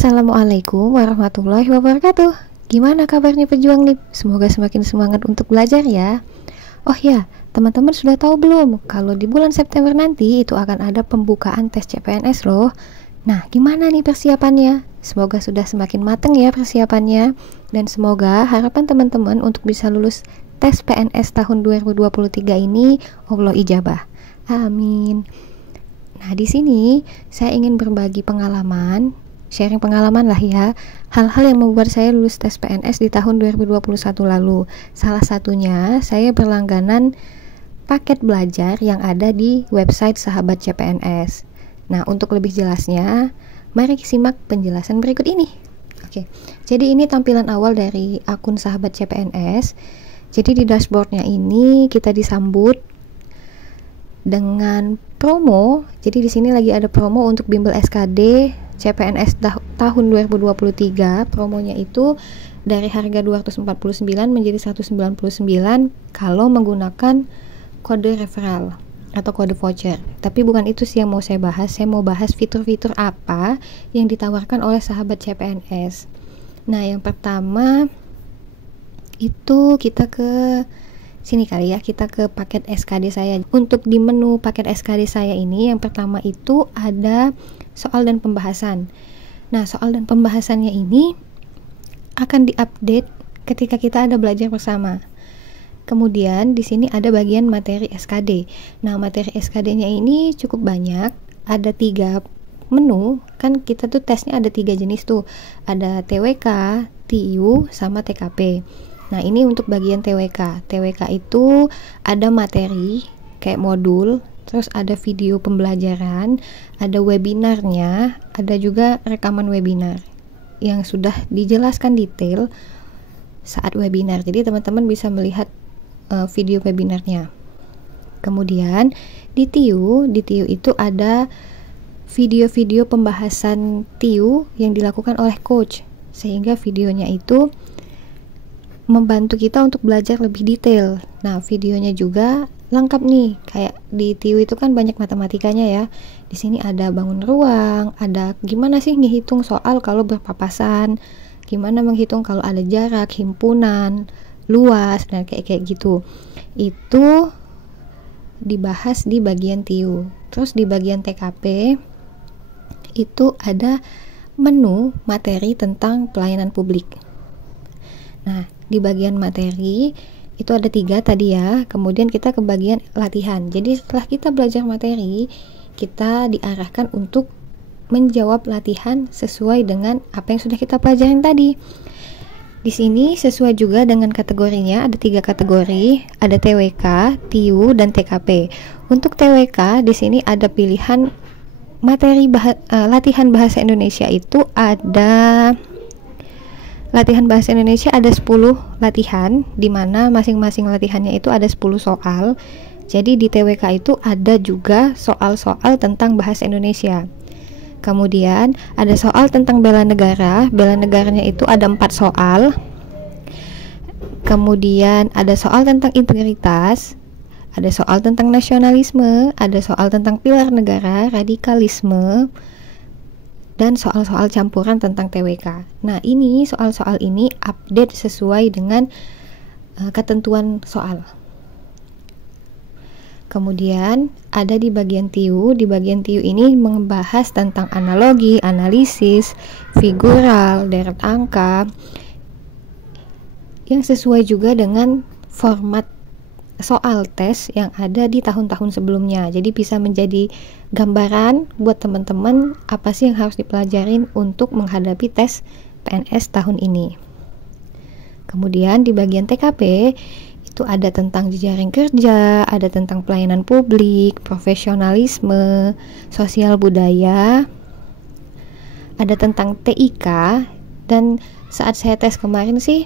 Assalamualaikum warahmatullahi wabarakatuh. Gimana kabarnya pejuang nih? Semoga semakin semangat untuk belajar ya. Oh ya, teman-teman sudah tahu belum kalau di bulan September nanti itu akan ada pembukaan tes CPNS loh. Nah, gimana nih persiapannya? Semoga sudah semakin matang ya persiapannya, dan semoga harapan teman-teman untuk bisa lulus tes PNS tahun 2023 ini Allah ijabah. Amin. Nah, di sini saya ingin berbagi pengalaman, sharing pengalaman lah ya, hal-hal yang membuat saya lulus tes PNS di tahun 2021 lalu. Salah satunya, saya berlangganan paket belajar yang ada di website Sahabat CPNS. Nah, untuk lebih jelasnya, mari simak penjelasan berikut ini. Oke, jadi ini tampilan awal dari akun Sahabat CPNS. Jadi di dashboardnya ini kita disambut dengan promo. Jadi di sini lagi ada promo untuk bimbel SKD CPNS tahun 2023. Promonya itu dari harga 249 menjadi 199 kalau menggunakan kode referral atau kode voucher. Tapi bukan itu sih yang mau saya bahas. Saya mau bahas fitur-fitur apa yang ditawarkan oleh Sahabat CPNS. Nah, yang pertama itu kita ke sini kali ya, kita ke paket SKD saya. Untuk di menu paket SKD saya ini, yang pertama itu ada soal dan pembahasan. Nah, soal dan pembahasannya ini akan diupdate ketika kita ada belajar bersama. Kemudian di sini ada bagian materi SKD. Nah, materi SKD-nya ini cukup banyak. Ada 3 menu. Kan kita tuh tesnya ada 3 jenis tuh. Ada TWK, TIU, sama TKP. Nah, ini untuk bagian TWK. TWK itu ada materi kayak modul, terus ada video pembelajaran, ada webinarnya, ada juga rekaman webinar yang sudah dijelaskan detail saat webinar. Jadi teman-teman bisa melihat video webinarnya. Kemudian di TIU itu ada video-video pembahasan TIU yang dilakukan oleh coach, sehingga videonya itu membantu kita untuk belajar lebih detail. Nah, videonya juga lengkap nih. Kayak di TIU itu kan banyak matematikanya ya. Di sini ada bangun ruang, ada gimana sih ngitung soal kalau berpapasan, gimana menghitung kalau ada jarak, himpunan, luas, dan kayak gitu. Itu dibahas di bagian TIU. Terus di bagian TKP itu ada menu materi tentang pelayanan publik. Nah, di bagian materi itu ada 3 tadi ya. Kemudian kita ke bagian latihan. Jadi setelah kita belajar materi, kita diarahkan untuk menjawab latihan sesuai dengan apa yang sudah kita pelajarin tadi. Di sini sesuai juga dengan kategorinya, ada 3 kategori, ada TWK, TIU, dan TKP. Untuk TWK di sini ada pilihan materi latihan bahasa Indonesia itu ada latihan bahasa Indonesia ada 10 latihan, di mana masing-masing latihannya itu ada 10 soal. Jadi di TWK itu ada juga soal-soal tentang bahasa Indonesia. Kemudian ada soal tentang bela negara. Bela negaranya itu ada 4 soal. Kemudian ada soal tentang integritas, ada soal tentang nasionalisme, ada soal tentang pilar negara, radikalisme, dan soal-soal campuran tentang TWK. Nah, ini soal-soal ini update sesuai dengan ketentuan soal. Kemudian ada di bagian TIU. Di bagian TIU ini membahas tentang analogi, analisis, figural, deret angka, yang sesuai juga dengan format soal tes yang ada di tahun-tahun sebelumnya. Jadi bisa menjadi gambaran buat teman-teman apa sih yang harus dipelajarin untuk menghadapi tes PNS tahun ini. Kemudian di bagian TKP itu ada tentang jejaring kerja, ada tentang pelayanan publik, profesionalisme, sosial budaya, ada tentang TIK, dan saat saya tes kemarin sih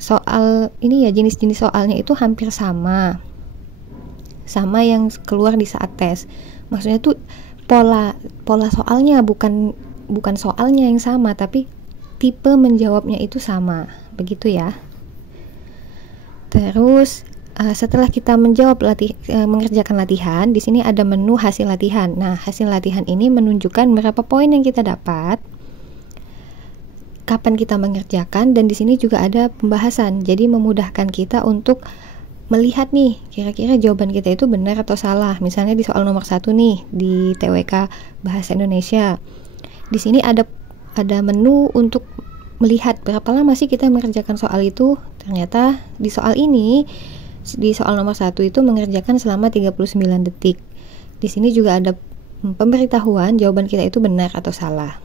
soal ini ya, jenis-jenis soalnya itu hampir sama yang keluar di saat tes. Maksudnya tuh pola soalnya bukan soalnya yang sama, tapi tipe menjawabnya itu sama, begitu ya. Terus setelah kita menjawab mengerjakan latihan, di sini ada menu hasil latihan. Nah, hasil latihan ini menunjukkan berapa poin yang kita dapat. kapan kita mengerjakan, dan di sini juga ada pembahasan. Jadi memudahkan kita untuk melihat nih kira-kira jawaban kita itu benar atau salah. Misalnya di soal nomor 1 nih di TWK Bahasa Indonesia. Di sini ada menu untuk melihat berapa lama sih kita mengerjakan soal itu. Ternyata di soal ini, di soal nomor 1 itu mengerjakan selama 39 detik. Di sini juga ada pemberitahuan jawaban kita itu benar atau salah.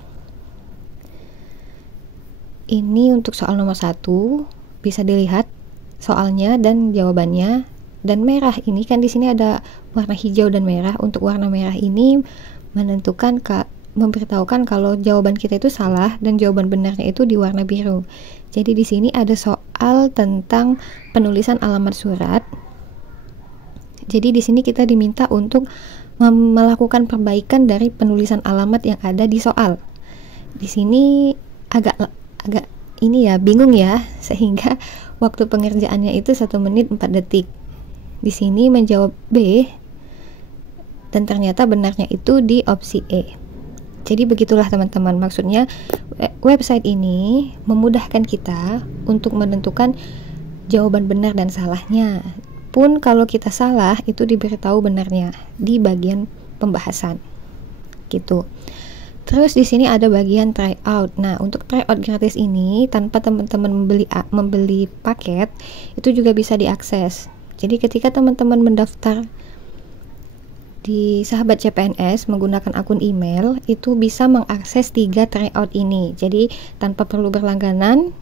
Ini untuk soal nomor 1 bisa dilihat soalnya dan jawabannya. Dan merah ini kan di sini ada warna hijau dan merah. Untuk warna merah ini menentukan memberitahukan kalau jawaban kita itu salah dan jawaban benarnya itu di warna biru. Jadi di sini ada soal tentang penulisan alamat surat. Jadi di sini kita diminta untuk melakukan perbaikan dari penulisan alamat yang ada di soal. Di sini agak ini ya, bingung ya, sehingga waktu pengerjaannya itu 1 menit 4 detik. Di sini menjawab B, dan ternyata benarnya itu di opsi E. Jadi begitulah teman-teman, maksudnya website ini memudahkan kita untuk menentukan jawaban benar dan salahnya. Pun kalau kita salah, itu diberitahu benarnya di bagian pembahasan. Gitu. Terus di sini ada bagian tryout. Nah, untuk tryout gratis ini tanpa teman-teman membeli paket, itu juga bisa diakses. Jadi ketika teman-teman mendaftar di Sahabat CPNS menggunakan akun email, itu bisa mengakses 3 tryout ini. Jadi tanpa perlu berlangganan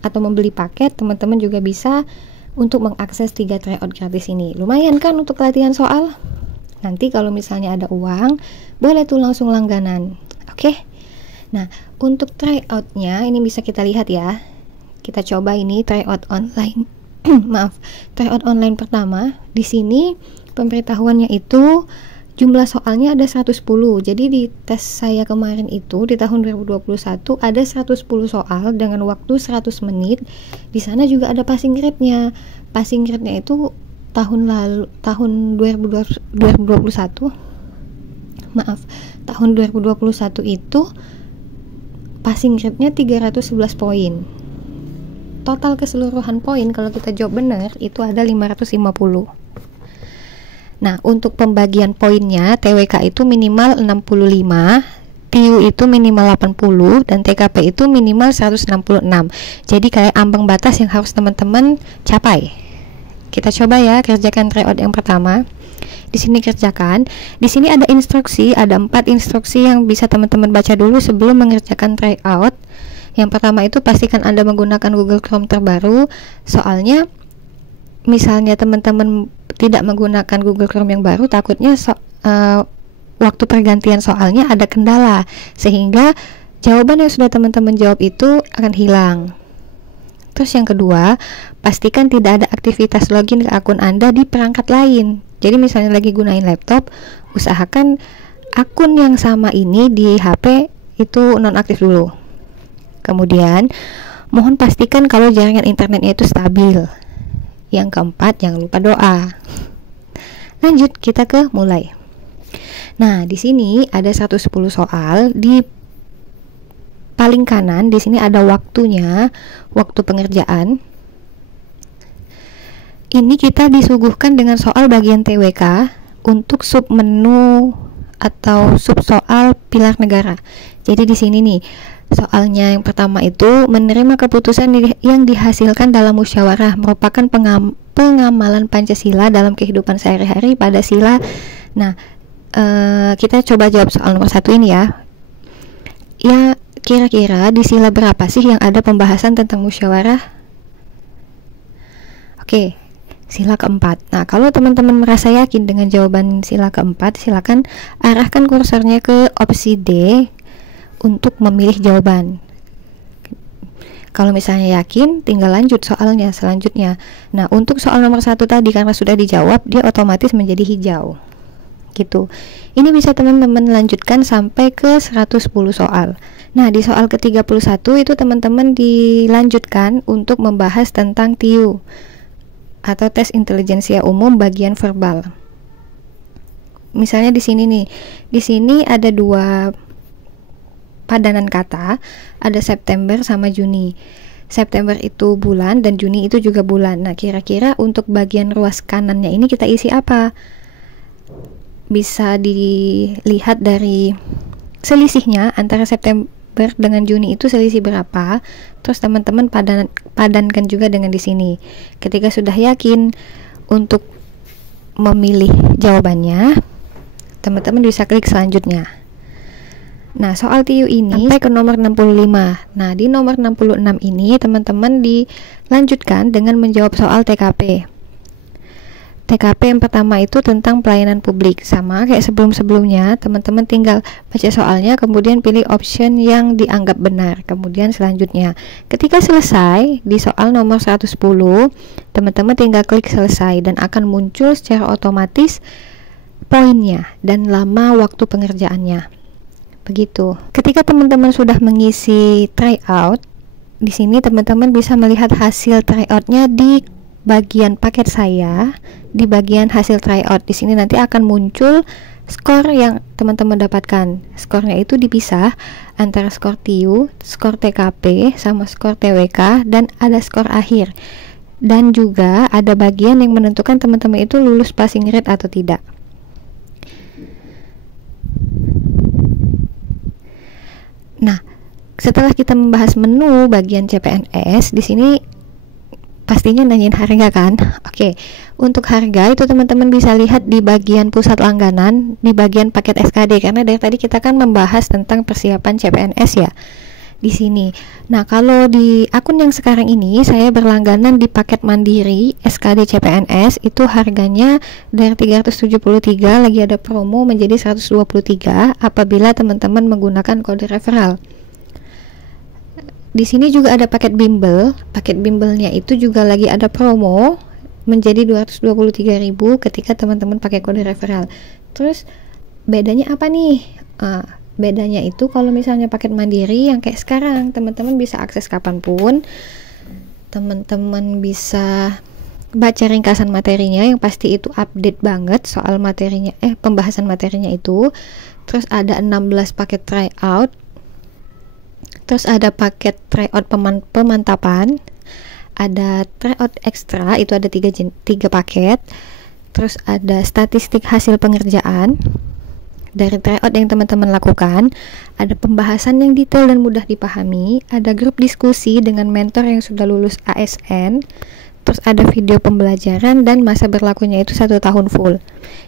atau membeli paket, teman-teman juga bisa untuk mengakses 3 tryout gratis ini. Lumayan kan untuk latihan soal? Nanti kalau misalnya ada uang, boleh tuh langsung langganan. Oke. Nah, untuk tryout-nya ini bisa kita lihat ya. Kita coba ini tryout online. Maaf, tryout online pertama. Di sini pemberitahuannya itu jumlah soalnya ada 110. Jadi di tes saya kemarin itu di tahun 2021 ada 110 soal dengan waktu 100 menit. Di sana juga ada passing grade-nya. Passing grade-nya itu tahun 2021. Maaf, tahun 2021 itu passing grade-nya 311 poin. Total keseluruhan poin kalau kita jawab benar itu ada 550. Nah, untuk pembagian poinnya TWK itu minimal 65, TIU itu minimal 80, dan TKP itu minimal 166. Jadi kayak ambang batas yang harus teman-teman capai. Kita coba ya kerjakan tryout yang pertama. Di sini kerjakan. Di sini ada instruksi, ada 4 instruksi yang bisa teman-teman baca dulu sebelum mengerjakan tryout. Yang pertama itu pastikan Anda menggunakan Google Chrome terbaru. Soalnya misalnya teman-teman tidak menggunakan Google Chrome yang baru, takutnya waktu pergantian soalnya ada kendala, sehingga jawaban yang sudah teman-teman jawab itu akan hilang. Terus yang kedua, pastikan tidak ada aktivitas login ke akun Anda di perangkat lain. Jadi misalnya lagi gunain laptop, usahakan akun yang sama ini di HP itu nonaktif dulu. Kemudian, mohon pastikan kalau jaringan internetnya itu stabil. Yang keempat, jangan lupa doa. Lanjut, kita ke mulai. Nah, di sini ada 110 soal. Di paling kanan di sini ada waktunya, waktu pengerjaan. Ini kita disuguhkan dengan soal bagian TWK untuk sub menu atau sub soal pilar negara. Jadi di sini nih, soalnya yang pertama itu menerima keputusan yang dihasilkan dalam musyawarah merupakan pengamalan Pancasila dalam kehidupan sehari-hari pada sila. Nah, kita coba jawab soal nomor 1 ini ya. Ya, kira-kira di sila berapa sih yang ada pembahasan tentang musyawarah? Oke, sila keempat. Nah, kalau teman-teman merasa yakin dengan jawaban sila keempat, silakan arahkan kursornya ke opsi D untuk memilih jawaban. Kalau misalnya yakin, tinggal lanjut soalnya selanjutnya. Nah, untuk soal nomor 1 tadi karena sudah dijawab, dia otomatis menjadi hijau. Gitu. Ini bisa teman-teman lanjutkan sampai ke 110 soal. Nah, di soal ke-31 itu teman-teman dilanjutkan untuk membahas tentang TIU atau tes intelijensia umum bagian verbal. Misalnya di sini nih. Di sini ada dua padanan kata, ada September sama Juni. September itu bulan dan Juni itu juga bulan. Nah, kira-kira untuk bagian ruas kanannya ini kita isi apa? Bisa dilihat dari selisihnya antara September dengan Juni itu selisih berapa. Terus teman-teman padankan juga dengan di sini. Ketika sudah yakin untuk memilih jawabannya, teman-teman bisa klik selanjutnya. Nah, soal TIU ini sampai ke nomor 65. Nah, di nomor 66 ini teman-teman dilanjutkan dengan menjawab soal TKP. TKP yang pertama itu tentang pelayanan publik. Sama kayak sebelum-sebelumnya, teman-teman tinggal baca soalnya, kemudian pilih option yang dianggap benar. Kemudian selanjutnya, ketika selesai di soal nomor 110, teman-teman tinggal klik selesai dan akan muncul secara otomatis poinnya dan lama waktu pengerjaannya. Begitu. Ketika teman-teman sudah mengisi tryout, di sini teman-teman bisa melihat hasil tryoutnya di bagian paket saya, di bagian hasil tryout. Di sini nanti akan muncul skor yang teman-teman dapatkan. Skornya itu dipisah antara skor TIU, skor TKP, sama skor TWK, dan ada skor akhir. Dan juga ada bagian yang menentukan teman-teman itu lulus passing rate atau tidak. Nah, setelah kita membahas menu bagian CPNS, di sini pastinya nanyain harga kan? Oke, untuk harga itu teman-teman bisa lihat di bagian pusat langganan, di bagian paket SKD, karena dari tadi kita kan membahas tentang persiapan CPNS ya. Di sini. Nah, kalau di akun yang sekarang ini saya berlangganan di paket mandiri SKD CPNS, itu harganya dari 373 lagi ada promo menjadi 123 apabila teman-teman menggunakan kode referral. Di sini juga ada paket bimbel. Paket bimbelnya itu juga lagi ada promo menjadi 223.000 ketika teman-teman pakai kode referral. Terus bedanya apa nih? Bedanya itu kalau misalnya paket mandiri yang kayak sekarang, teman-teman bisa akses kapanpun, teman-teman bisa baca ringkasan materinya yang pasti itu update banget soal materinya, pembahasan materinya itu. Terus ada 16 paket tryout, terus ada paket tryout pemantapan, ada tryout ekstra itu ada 3 paket, terus ada statistik hasil pengerjaan dari tryout yang teman-teman lakukan, ada pembahasan yang detail dan mudah dipahami, ada grup diskusi dengan mentor yang sudah lulus ASN, terus ada video pembelajaran dan masa berlakunya itu 1 tahun full.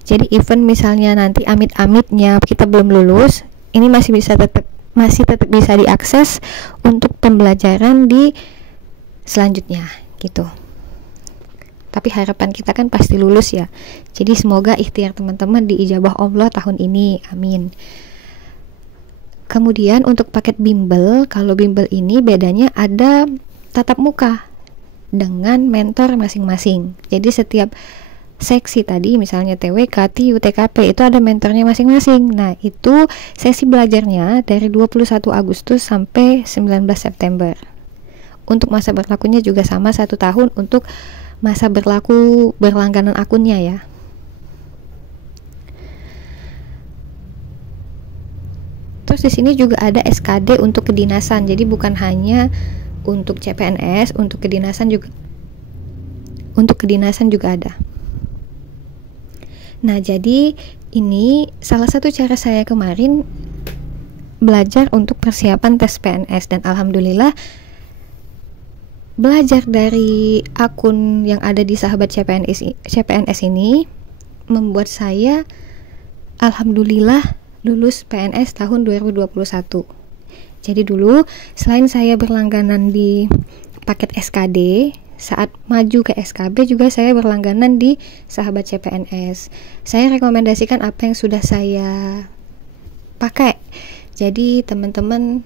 Jadi event misalnya nanti amit-amitnya kita belum lulus, ini masih tetap bisa diakses untuk pembelajaran di selanjutnya gitu. Tapi harapan kita kan pasti lulus ya. Jadi semoga ikhtiar teman-teman diijabah Allah tahun ini, amin. Kemudian untuk paket bimbel, kalau bimbel ini bedanya ada tatap muka dengan mentor masing-masing. Jadi setiap seksi tadi misalnya TWK, TIU, TKP itu ada mentornya masing-masing. Nah, itu sesi belajarnya dari 21 Agustus sampai 19 September. Untuk masa berlakunya juga sama 1 tahun untuk masa berlaku berlangganan akunnya ya. Terus di sini juga ada SKD untuk kedinasan. Jadi bukan hanya untuk CPNS, untuk kedinasan juga ada. Nah, jadi ini salah satu cara saya kemarin belajar untuk persiapan tes PNS, dan alhamdulillah belajar dari akun yang ada di sahabat CPNS ini membuat saya alhamdulillah lulus PNS tahun 2021. Jadi dulu selain saya berlangganan di paket SKD, saat maju ke SKB juga saya berlangganan di sahabat CPNS. Saya rekomendasikan apa yang sudah saya pakai. Jadi teman-teman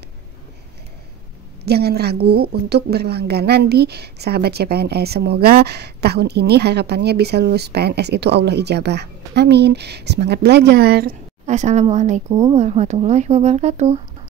jangan ragu untuk berlangganan di sahabat CPNS. Semoga tahun ini harapannya bisa lulus PNS itu Allah ijabah. Amin. Semangat belajar. Assalamualaikum warahmatullahi wabarakatuh.